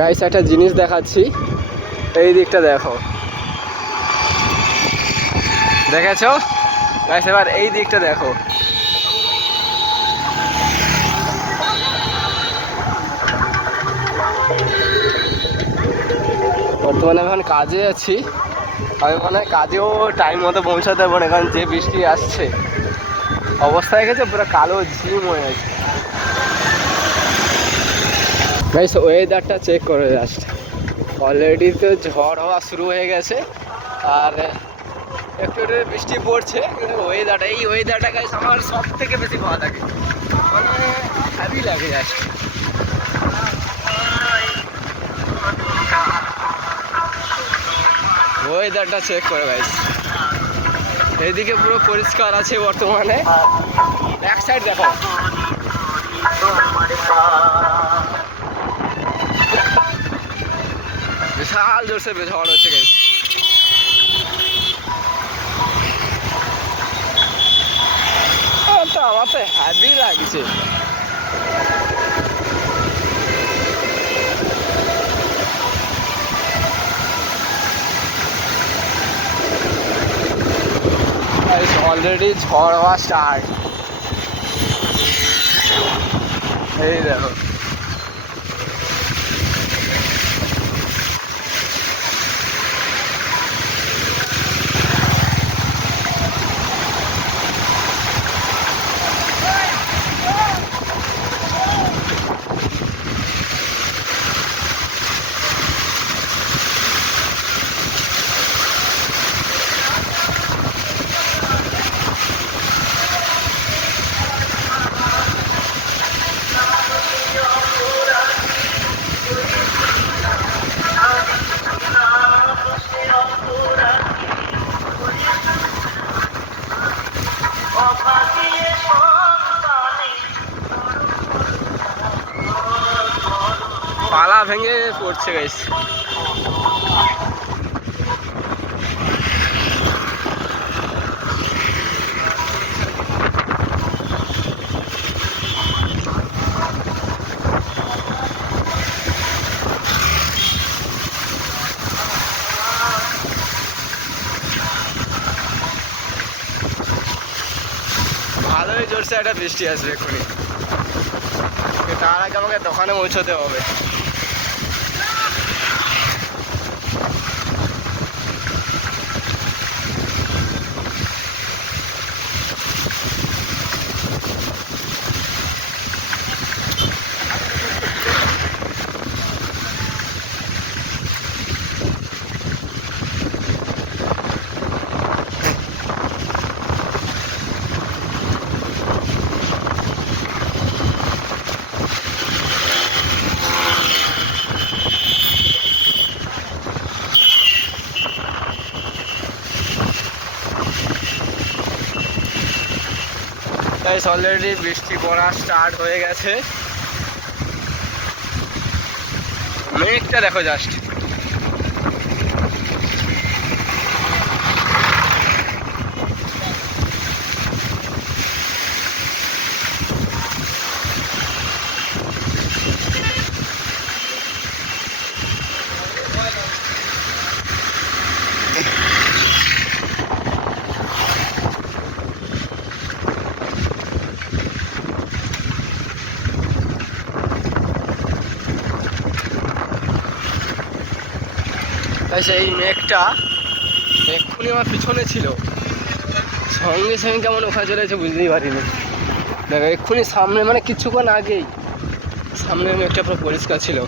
গাইস একটা জিনিস দেখাচ্ছি, এই দিকটা দেখো, দেখেছো গাইস? এবার এই দিকটা দেখো, বর্তমানে আমি এখন কাজে আছি। আমি মনে হয় কাজেও টাইম মতো পৌঁছাতে পারবো না, কারণ যে বৃষ্টি আসছে অবস্থা দেখেছে পুরো কালো ঝিম হয়ে আছে। গাইস ওয়েদারটা চেক করে জাস্ট, অলরেডি তো ঝড় হওয়া শুরু হয়ে গেছে আর একটু একটু বৃষ্টি পড়ছে, কিন্তু ওয়েদারটা, এই ওয়েদারটা গাইস আমার সব থেকে বেশি ভালো লাগে, মানে হ্যাপি লাগে জাস্ট। ওয়েদারটা চেক করে গাইস, এইদিকে পুরো পরিষ্কার আছে বর্তমানে, এক সাইড দেখো, বিশাল জোরসে ঝড় হচ্ছে গাইস। আমার তো হ্যাপি লাগছে। অলরেডি ঝড় হওয়া স্টার্ট, এই দেখো। পালা ভেঙে পড়ছে গাইস। ভালোই জোরসে একটা বৃষ্টি আসবে এক্ষুনি, তার আগে আমাকে দোকানে পৌঁছতে হবে। গাইস অলরেডি বৃষ্টি পড়া স্টার্ট হয়ে গেছে, মেঘটা দেখো জাস্ট। তাই সেই মেঘটা এক্ষুনি আমার পিছনে ছিল, সঙ্গে সঙ্গে কেমন ওখানে চলে এসে বুঝতেই পারিনি। দেখো এক্ষুনি সামনে, মানে কিছুক্ষণ আগেই সামনের মেঘটা পুরো পরিষ্কার ছিল,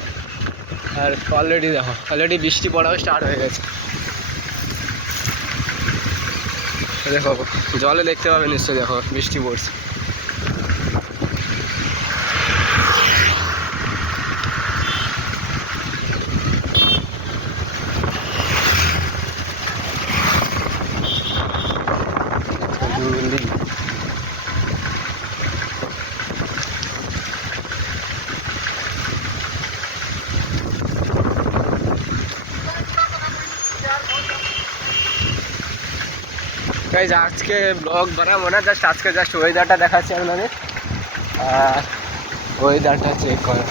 আর অলরেডি দেখো অলরেডি বৃষ্টি পড়াও স্টার্ট হয়ে গেছে। দেখো জলে দেখতে পাবে নিশ্চয়ই, দেখো বৃষ্টি পড়ছে। গাইজ আজকে ব্লগ বানাবো না, জাস্ট আজকে জাস্ট ওয়েদারটা দেখাচ্ছি আপনাদের, আর ওয়েদারটা চেক করো।